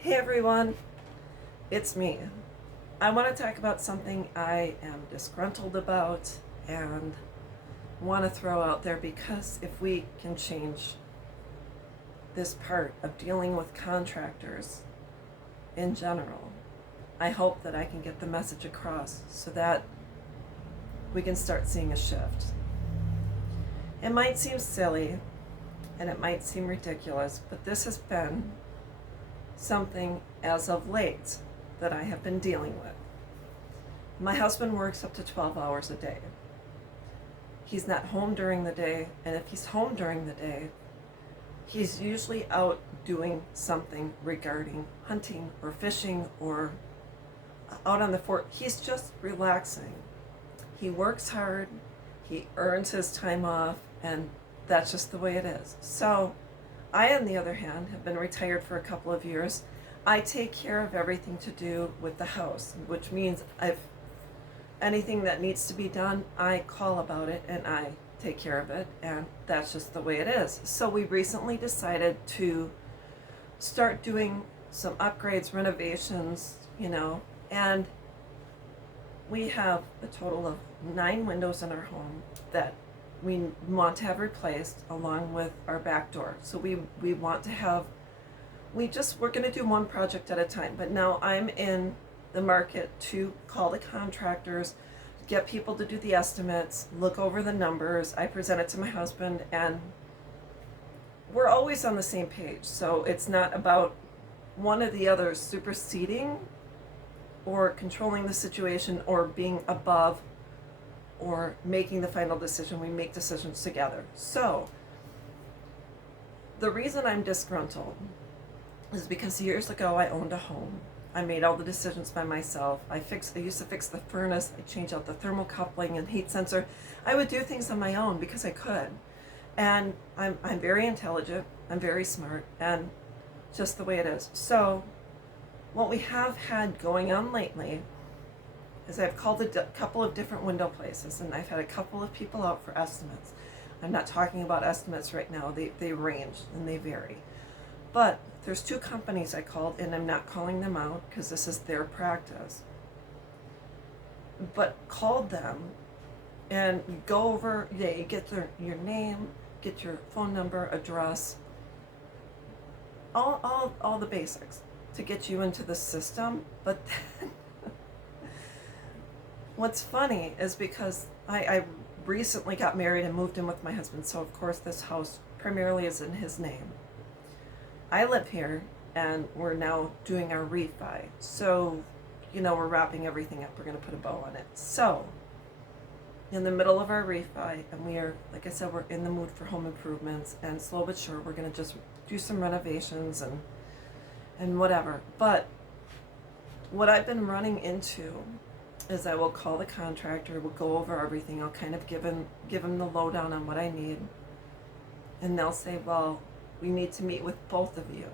Hey everyone, it's me. I want to talk about something I am disgruntled about and want to throw out there because if we can change this part of dealing with contractors in general, I hope that I can get the message across so that we can start seeing a shift. It might seem silly and it might seem ridiculous, but this has been something as of late that I have been dealing with. My husband works up to 12 hours a day. He's not home during the day, and if he's home during the day, he's usually out doing something regarding hunting or fishing or out on the fort. He's just relaxing. He works hard, he earns his time off, and that's just the way it is. So, I, on the other hand, have been retired for a couple of years. I take care of everything to do with the house, which means if anything that needs to be done, I call about it and I take care of it, and that's just the way it is. So we recently decided to start doing some upgrades, renovations, and we have a total of 9 windows in our home that we want to have replaced along with our back door. So we want to have, we're going to do one project at a time. But now I'm in the market to call the contractors, get people to do the estimates, look over the numbers. I present it to my husband, and we're always on the same page. So it's not about one or the other superseding or controlling the situation or being above or making the final decision. We make decisions together. So the reason I'm disgruntled is because years ago I owned a home. I made all the decisions by myself. I used to fix the furnace. I changed out the thermocoupling and heat sensor. I would do things on my own because I could. And I'm very intelligent. I'm very smart, and just the way it is. So what we have had going on lately is I've called a couple of different window places, and I've had a couple of people out for estimates. I'm not talking about estimates right now. They range and they vary. But there's 2 companies I called, and I'm not calling them out because this is their practice. But called them and you go over, you get your name, get your phone number, address, all the basics to get you into the system. But then what's funny is because I recently got married and moved in with my husband, so of course this house primarily is in his name. I live here, and we're now doing our refi. So, we're wrapping everything up. We're going to put a bow on it. So, in the middle of our refi, and we are, like I said, we're in the mood for home improvements, and slow but sure, we're going to just do some renovations and whatever. But what I've been running into is I will call the contractor, we'll go over everything, I'll kind of give him the lowdown on what I need, and they'll say, well, we need to meet with both of you.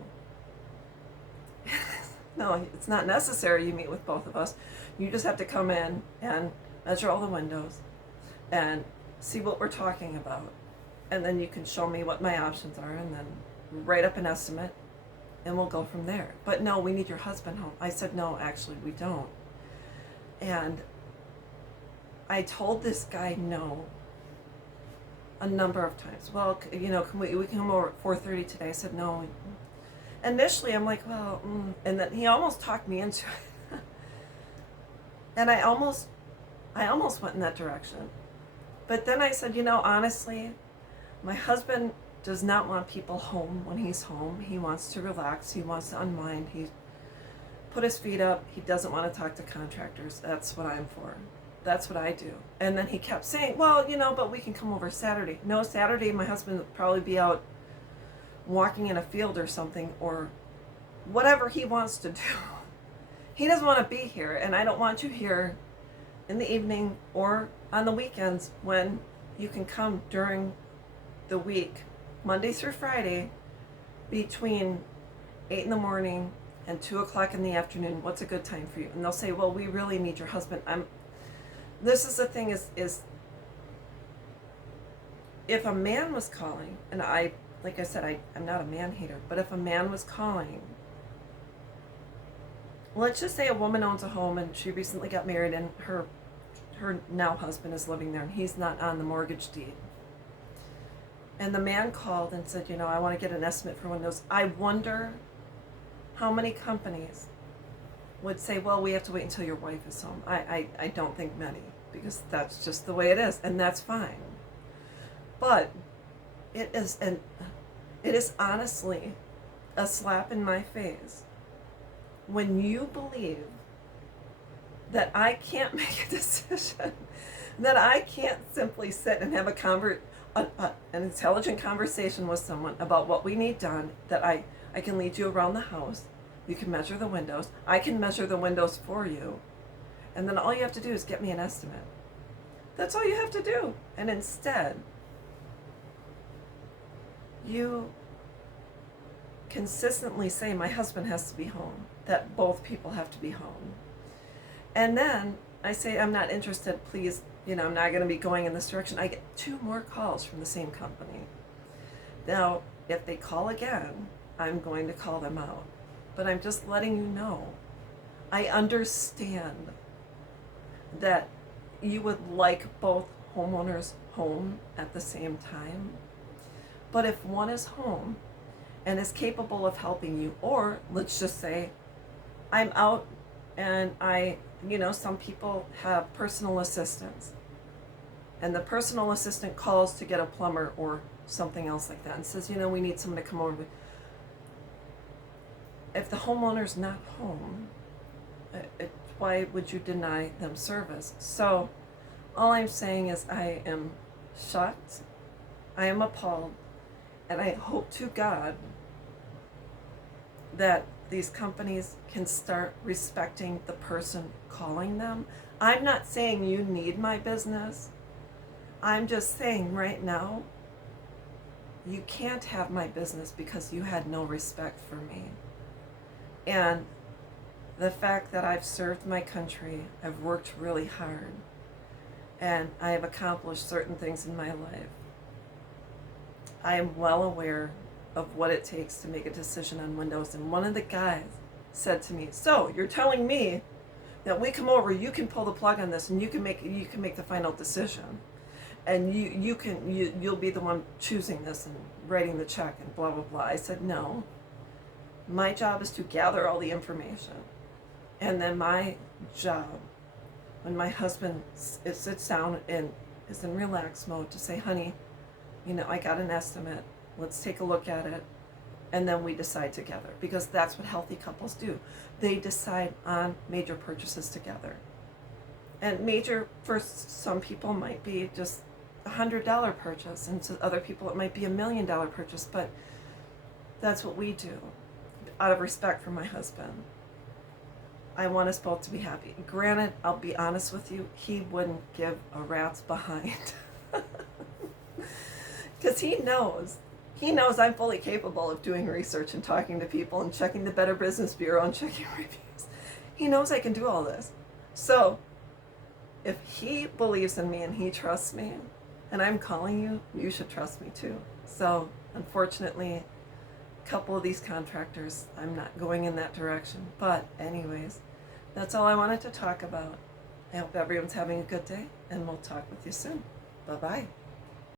No, it's not necessary you meet with both of us. You just have to come in and measure all the windows and see what we're talking about. And then you can show me what my options are and then write up an estimate and we'll go from there. But no, we need your husband home. I said, no, actually, we don't. And I told this guy no a number of times. Well, can we come over at 4:30 today? I said no. Initially, I'm like, well, and then he almost talked me into it, and I almost went in that direction. But then I said, honestly, my husband does not want people home when he's home. He wants to relax. He wants to unwind. He put his feet up. He doesn't want to talk to contractors. That's what I'm for. That's what I do. And then he kept saying, well, but we can come over Saturday. No, Saturday my husband would probably be out walking in a field or something, or whatever he wants to do. He doesn't want to be here, and I don't want you here in the evening or on the weekends when you can come during the week, Monday through Friday, between 8 in the morning and 2 o'clock in the afternoon. What's a good time for you? And they'll say, well, we really need your husband. This is the thing is if a man was calling, and like I said, I'm not a man hater, but if a man was calling let's just say a woman owns a home and she recently got married and her now husband is living there and he's not on the mortgage deed. And the man called and said, I want to get an estimate for windows. I wonder how many companies would say, well, we have to wait until your wife is home. I don't think many, because that's just the way it is, and that's fine. But it is honestly a slap in my face when you believe that I can't make a decision, that I can't simply sit and have an intelligent conversation with someone about what we need done, that I can lead you around the house, you can measure the windows, I can measure the windows for you, and then all you have to do is get me an estimate. That's all you have to do. And instead, you consistently say, my husband has to be home, that both people have to be home. And then I say, I'm not interested, please, I'm not going to be going in this direction. I get 2 more calls from the same company. Now, if they call again, I'm going to call them out. But I'm just letting you know, I understand that you would like both homeowners home at the same time. But if one is home and is capable of helping you, or let's just say I'm out and some people have personal assistants, and the personal assistant calls to get a plumber or something else like that and says, we need someone to come over. If the homeowner's not home, why would you deny them service? So all I'm saying is I am shocked, I am appalled, and I hope to God that these companies can start respecting the person calling them. I'm not saying you need my business. I'm just saying right now, you can't have my business because you had no respect for me. And the fact that I've served my country, I've worked really hard, and I have accomplished certain things in my life. I am well aware of what it takes to make a decision on windows. And one of the guys said to me, so you're telling me that we come over, you can pull the plug on this and you can make the final decision. And you'll be the one choosing this and writing the check and blah, blah, blah. I said, no. My job is to gather all the information. And then my job, when my husband sits down and is in relax mode, to say, honey, I got an estimate. Let's take a look at it. And then we decide together. Because that's what healthy couples do. They decide on major purchases together. And major, for some people, might be just $100 purchase. And to other people, it might be $1 million purchase. But that's what we do, out of respect for my husband. I want us both to be happy. Granted, I'll be honest with you, he wouldn't give a rat's behind. Because he knows I'm fully capable of doing research and talking to people and checking the Better Business Bureau and checking reviews. He knows I can do all this. So, if he believes in me and he trusts me, and I'm calling you, you should trust me too. So, unfortunately, a couple of these contractors, I'm not going in that direction. But anyways, that's all I wanted to talk about. I hope everyone's having a good day, and we'll talk with you soon. Bye-bye.